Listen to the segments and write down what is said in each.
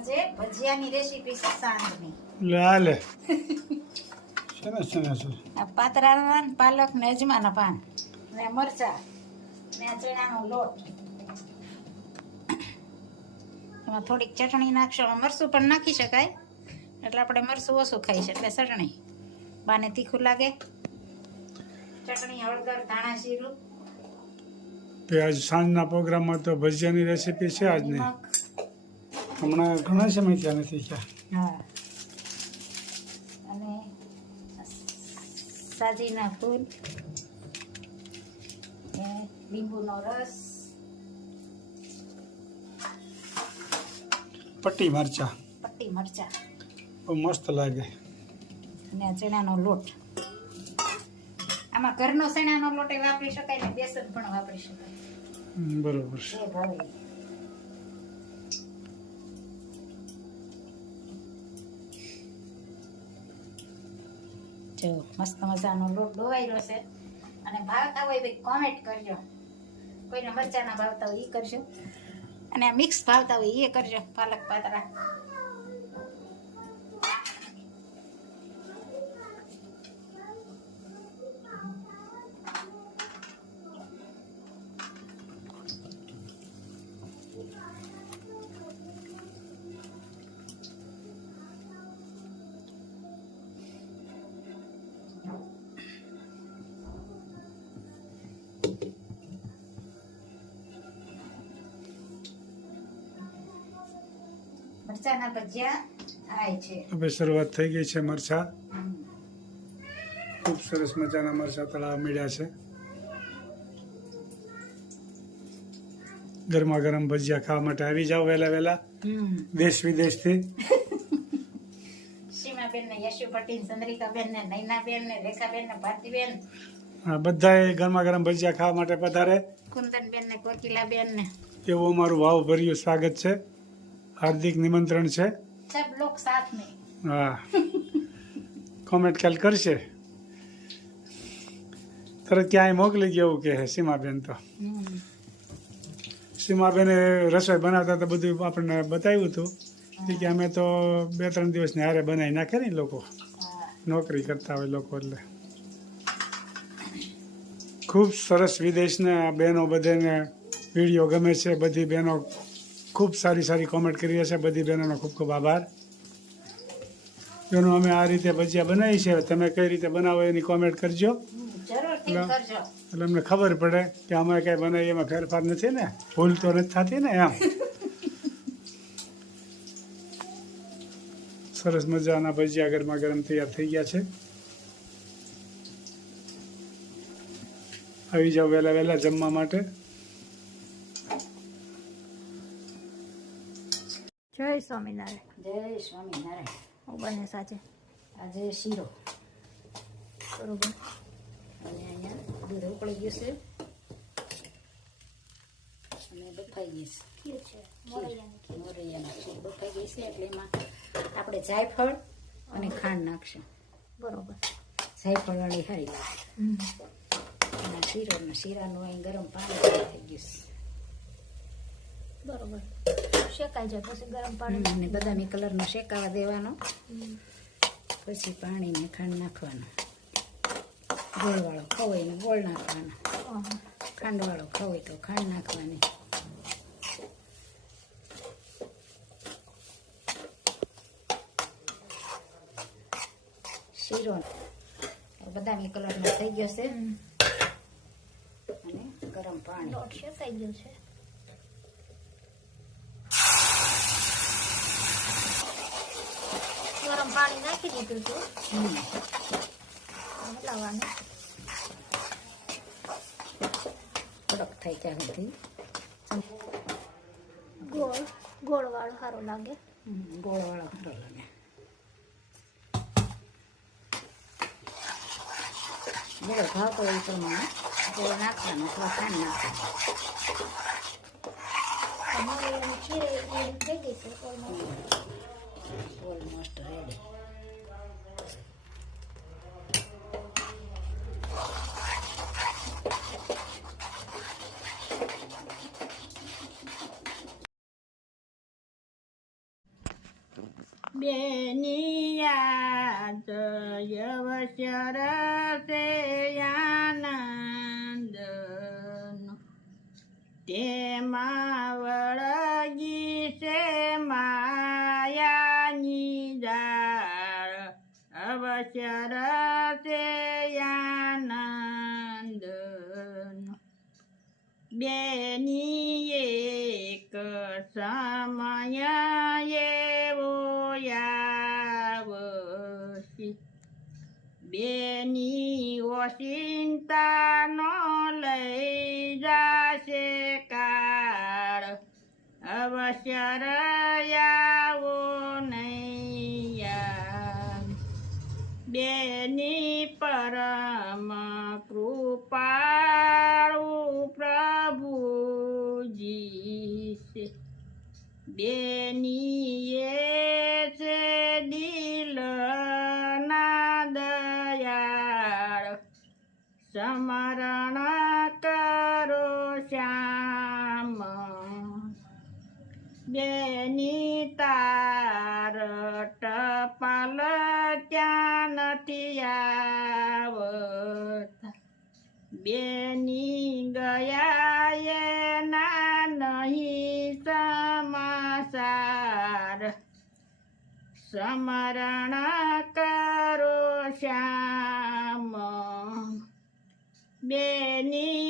આજે ભજીયાની રેસીપી છે સાંજની. લાલે. શેના છે આ પાતરાના પાલક ને અજમાના પાન ને મરચા. ને ચણાનો લોટ. એમાં થોડીક ચટણી નાખશો. મરસું મરચું પણ નાખી શકાય. એટલે આપણે મરચું ઓછું ખાઈ છે એટલે ચટણી. બાને તીખું લાગે. ચટણી હળદર ધાણા જીરું. તે આજ સાંજના પ્રોગ્રામમાં તો ભજીયાની રેસીપી છે આજની હમણાં ઘણા સમય ત્યાં નથી ગયા હા. અને સાજીના ફૂલ લીંબુનો રસ. પટ્ટી મરચા. પટ્ટી મરચા. બહુ મસ્ત લાગે. અને આ ચણાનો લોટ. આમાં ઘરનો ચણાનો લોટ એ વાપરી શકાય ને બેસન પણ વાપરી શકાય. બરોબર છે. જે, મસ્ત મજાનો લોટ ડોવાયેલો છે. અને ભાવતા હોય ભાઈ કોમેન્ટ કરજો. કોઈને મરચાના ભાવતા હોય એ કરજો. અને મિક્સ ભાવતા હોય એ કરજો, પાલક પાતળા મરચાના ભજીયા થાય છે. હવે શરૂઆત થઈ ગઈ છે મરચા. ખૂબ સરસ મજાના મરચા તળાવ મળ્યા છે. ગરમા ગરમ ભજીયા ખાવા માટે આવી જાઓ વહેલા વહેલા. દેશ વિદેશથી. સીમાબેન ને યશુ પટેલ ચંદ્રિકાબેન ને નૈનાબેન ને રેખાબેન ને ભારતીબેન. આ બધાએ ગરમા ગરમ ભજીયા ખાવા માટે પધારે. કુંદનબેન ને કોકિલાબેન ને એવું અમારું ભાવભર્યું સ્વાગત છે. હાર્દિક નિમંત્રણ છે? હા. કોમેન્ટ ખ્યાલ કરશે? તરત ક્યાંય મોકલી જવું કે સીમાબેન તો. સીમાબેને રસોઈ બનાવતા તો બધું આપણને બતાવ્યું હતું. કે અમે તો બે ત્રણ દિવસની હારે બનાવી નાખે ને લોકો. નોકરી કરતા હોય લોકો એટલે. ખૂબ સરસ વિદેશને આ બહેનો બધાને વીડિયો ગમે છે બધી બહેનો ખૂબ સારી સારી કોમેન્ટ કરી છે. બધી બહેનોનો ખૂબ ખૂબ આભાર. એનું અમે આ રીતે ભજીયા બનાવી છે તમે કઈ રીતે બનાવો એની કોમેન્ટ કરજો. એટલે અમને ખબર પડે કે અમે કઈ બનાવીએ એમાં ફેરફાર નથી ને? ભૂલ તો નથી થતી ને એમ? સરસ મજાના ભજીયા ગરમા ગરમ તૈયાર થઈ ગયા છે. આવી જાઓ વહેલા વહેલા જમવા માટે જય સ્વામિનારાયણ જય સ્વામિનારાયણ હું બને સાચે આજે શીરો. બરોબર. અને અહીંયા દૂધ ઉકળી ગયું છે. અને બફાઈ ગઈ છે. મોરૈયાની ખીર. બફાઈ ગઈ છે એટલે એમાં આપણે જાયફળ અને ખાંડ નાખશું. બરોબર. જાયફળ વાળી હારી લાગે અને શીરો શીરાનું અહીં ગરમ પાણી થઈ ગયું છે. બરોબર. શેકાઈ જાય. પછી ગરમ પાણી અને બદામી કલરનો શેકાવા દેવાનો. પછી પાણી ને ખાંડ નાખવાનું. ગોળવાળો ખવાય ને ગોળ નાખવાનો. ખાંડવાળો ખવાય તો ખાંડ નાખવાની. શીરો. બદામી કલરનો થઈ ગયો છે. અને ગરમ પાણી. લોટ શેકાઈ ગયો છે. પાણી નાખી દીધું હતું. હલાવવાનું કડક થાય ત્યાં સુધી ગોળ ગોળવાળો સારો લાગે ગોળવાળો સારો લાગે ગોળ ભાવતો એ પ્રમાણે ગોળ નાખવાનો અથવા ખાંડ નાખવાનું છે. ઓલમોસ્ટ રેડી બેનિયા જયવશર તે આનંદ તેમાં વળગી છે તે આનંદ બેની એક સમય એવો આવશે બેની ઓચિંતા નો લઈ જાશે કાળ. અવસર બેની પરમ કૃપાળુ પ્રભુજી છે બેનીએ છે દિલના દયાળ સમરણ કરો શ્યામ. બેની તાર ટપાલ ત્યાં નથી આવત બેની ગયા એના નહીં સમાસાર સમરણ કરો શ્યામ. બેનિયંત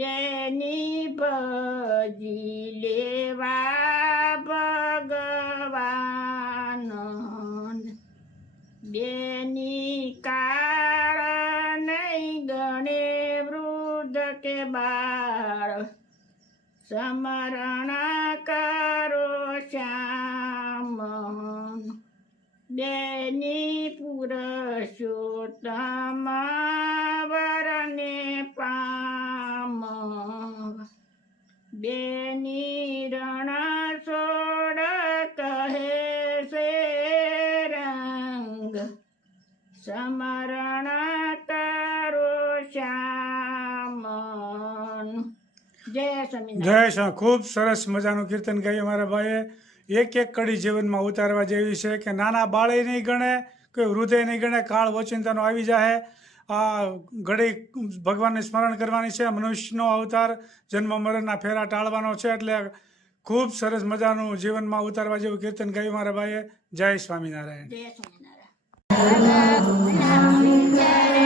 બેની ભજી લેવા ભગવાન બેની કાળ નહીં ગણે વૃદ્ધ કે બાળ. સમરણ કરો શ્યામ બેની પુરુષોત્તમ બેની રણ સોડ કહે છે રંગ. સમરણ તારો શ્યામ જય સ્વામી જય ખૂબ સરસ મજાનું કીર્તન ગાયું મારા ભાઈએ. એક એક કડી જીવનમાં ઉતારવા જેવી છે કે નાના બાળે નહીં ગણે, કોઈ હૃદય નહીં ગણે, કાળ વચિંતાનો આવી જાય આ ઘડે ભગવાનને સ્મરણ કરવાની છે. મનુષ્યનો અવતાર જન્મ મરણના ફેરા ટાળવાનો છે એટલે ખૂબ સરસ મજાનું જીવનમાં ઉતારવા જેવું કીર્તન ગાયું મારા ભાઈએ. જય સ્વામિનારાયણ. જય સ્વામિનારાયણ.